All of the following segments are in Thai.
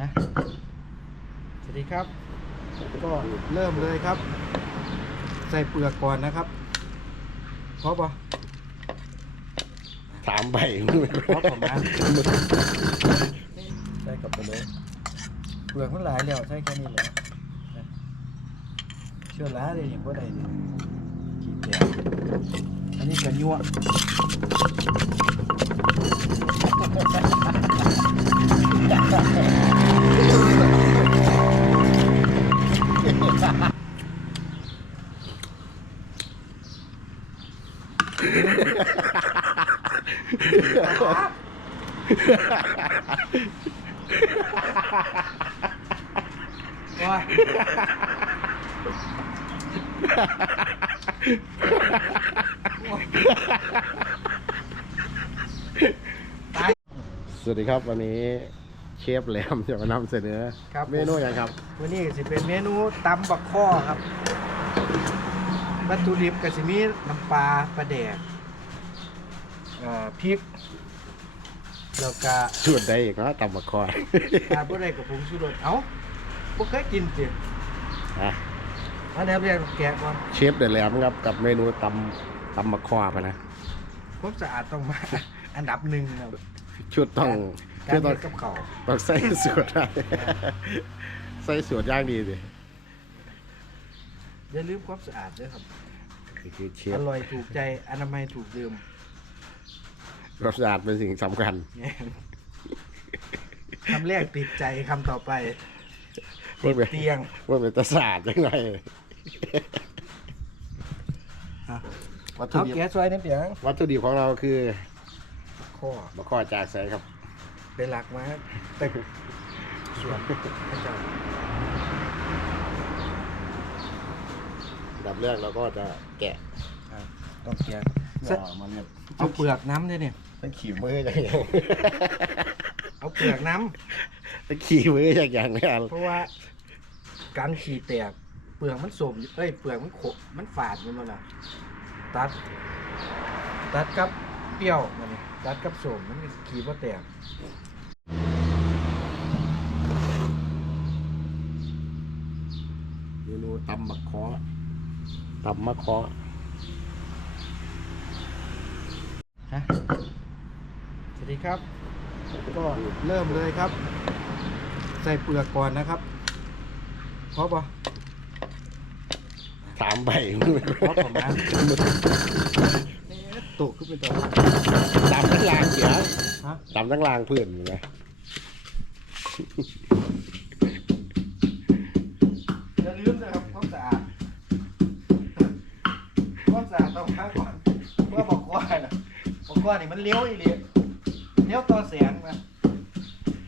ฮะสวัสดีครับ ก็เริ่มเลยครับ ใส่เปลือกก่อนนะครับพอปะสามใบพอประมาณใส่กลับไปเลยเปลือกมันหลายแล้วใส่แค่นี้แหละนะเชื่อร้าเลยอย่างพวกใดเนี่ยขี้แตกอันนี้กันยั่ว ว้าสวัสดีครับวันนี้เชฟแหลมจะมานำเสนอครับ เมนูอย่างครับวันนี้สิเป็นเมนูตำบักข้อครับ วัตถุดิบก็สิมีน้ำปลาปลาแดกเอ่อพริก แล้วก็สูตรใดอีกเนาะตำบักคอยขาบ่ได้กับผงชูรสเอ้าบ่เคยกินสิอะอันนี้เรียกแกะก่อนเชฟเดอะแหลมครับกับเมนูตำตำบักคอไปนะความสะอาดต้องมา อันดับหนึ่งครับชุดต้องการชุดต้อเฮ็งดกับเขาวต้องใส่สูตรได้ใส่สูตรย่างดีสิอย่าลืมความสะอาดด้วยครับ คือคือเชอฟร่อยถูกใจอนามัยถูกดื่ม รสชาติเป็นสิ่งสำคัญเนี่ยคำแรกติดใจคำต่อไปว่าเป็นเตียง ว่าเป็นตะสาดยังไงอะ วัตถุเอาดิบแก๊สไว้ในเปียงวัตถุดิบของเราคือข้อบักคอจากใสครับเป็นหลักมาแต่ส่วนพระเจ้าอันดับแรกเราก็จะแกะอะต้องแกะย่อมาเนี่ยเอาเปลือกน้ำด้วยเนี่ยต้องขี่มือจากอย่าง เอาเปลือกน้ต้องขี่มือจากอย่างนี้ำเพราะว่า การขีดแตกเปลือกมันสมเอ้ยเปลือกมันโขมันฝาดมันมาละตัด ตัดกับเปรี้ยวมันนี่ตัดกับสมมันก็ขีดว่าแตกเมนูตำบักคอตำมะคอ ฮะสวัสดีครับ ก็เริ่มเลยครับ ใส่เปลือกก่อนนะครับพอปะสามใบพอประมาณตกขึ้นเป็นตัวตำทั้งลางเสียฮะตำทั้งลางพื้นไงอย่าลืมนะครับความสะอาดความสะอาดต้องมาก่อนเมื่อบอกว่านะ บอกว่านี่มันเลี้ยวอีหลีเลี้ยวต่อแสงมา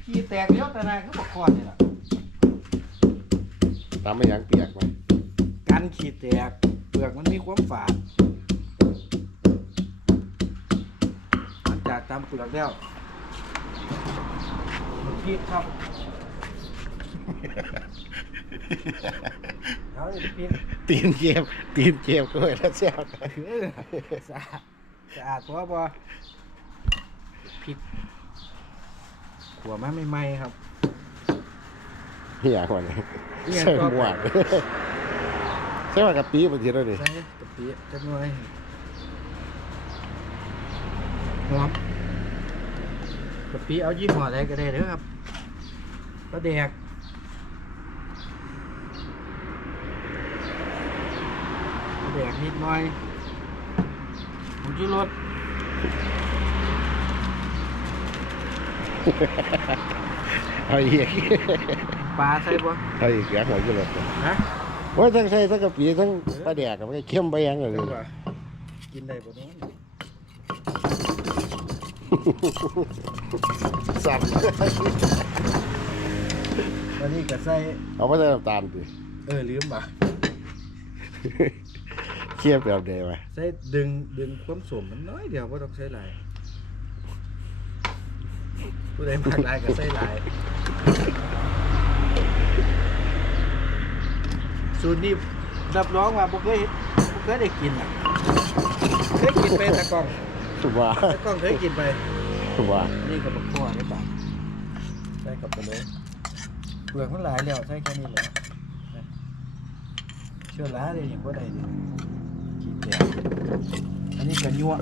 ขี่แตกเลี้ยวแต่นายก็บอกว่านี่แหละตำไม่ยั้งเปียกมันการขีดแตกเปลือกมันมีความฝาดหลังจากตามเปลือกแล้วพีดครับเอาดิพีดตีนเกมตีนเกมก็เลยแล้วเสียบเออ สะอาดสะอาดเพราะว่าบ่ผิดขัวมาใหม่ๆครับเหี้ยคนนี้เหี้ยใส่ก็หมวกใช่ไหมกับปีบางทีแล้วนี่ใส่กะปิจักหน่อยหอมกะปิเอายี่ห้ออะไรก็ได้เด้อครับปลาแดกปลาแดกนิดหน่อย ผมชูรสเอาอีกปลาใส่บ่เอาอีกอย่างหัวอยู่เลยฮะว่าทั้งใส่ทั้งกะปิทั้งปลาแดกมันก็เข้มไปยังเลยเดี๋ยวว่ากินได้บ่เนาะสั่นวันนี้ก็ใส่เอาไม่ใส่น้ำตาลดิเออลืมบ่ะ เคี่ยวแบบเดียวไปใส่ดึงดึงความสมมันน้อยเดียวบ่ต้องใส่หลายผู้ใดมากหลายก็ใส่หลายสูตรนี้รับรองว่าบ่เคยบ่เคยได้กินอะเคยกินไปตะกล้องสุว่าตะกล้องเคยกินไปสุว่านี่ก็บ่คั่วได้ป่ะใส่กับไปเลยเปลือกมันหลายแล้วใช่แค่นี้แหละนะเชื่อร้าเลยอย่างบ่ได้ดิ ขี้แตกอันนี้กันยั่ว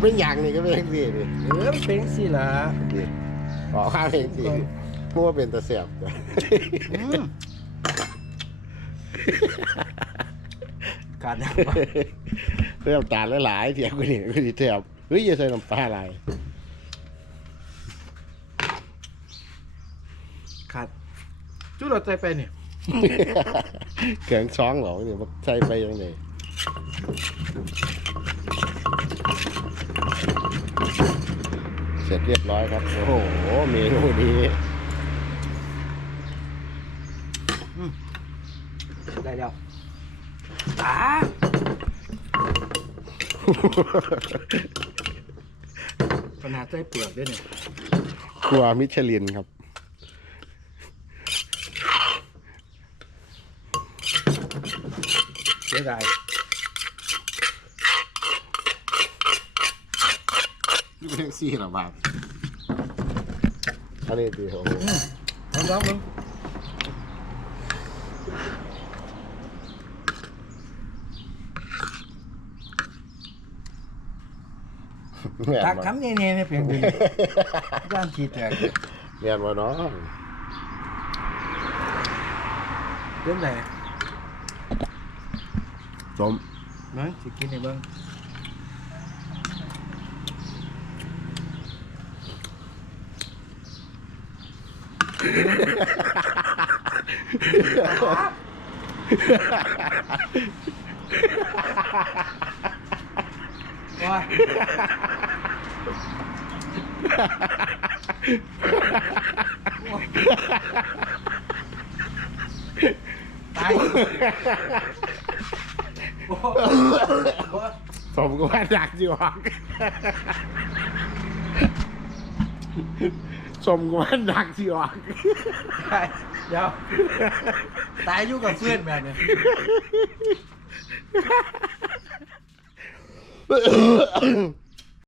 เป็นอย่างนี้ก็เป็นสิดิเออมันเป็นสิล่ะดิขอข้าวเพลงสิมัวาเป็นตะเสียบอืมการน้ำปลาเริ่มตาลหลายๆเทียบกูนี่กูนี่เทียบเฮ้ยอย่าใส่น้ำปลาอะไรขาดจุดเราใจไปเนี่ยเกิงช้องเหรอเนี่ยมันใส่ไปยังไงเสร็จเรียบร้อยครับ โอ้โหเมนูนี้ได้แล้วตาข นาดใจเปลือกด้วยเนี่ยครัวมิชลินครับ เสียดายนี่เป็นซี่หรอบาทอันนี้ดีโอ้โห ลองลองมึง แม่นตักบ่คำเนี่ยเนี่ยเพียงดีย่านขี้แตกแม่นว่าน้องเรื่องไหนสมมั้งสิกินให้เบิ่งว่า ตายโอ้โหสมก็ว่าดักจีวอกสมก็ว่าดักจีวอกตายเดี๋ยวตายอยู่กับเพื่อนแบบเนี้ย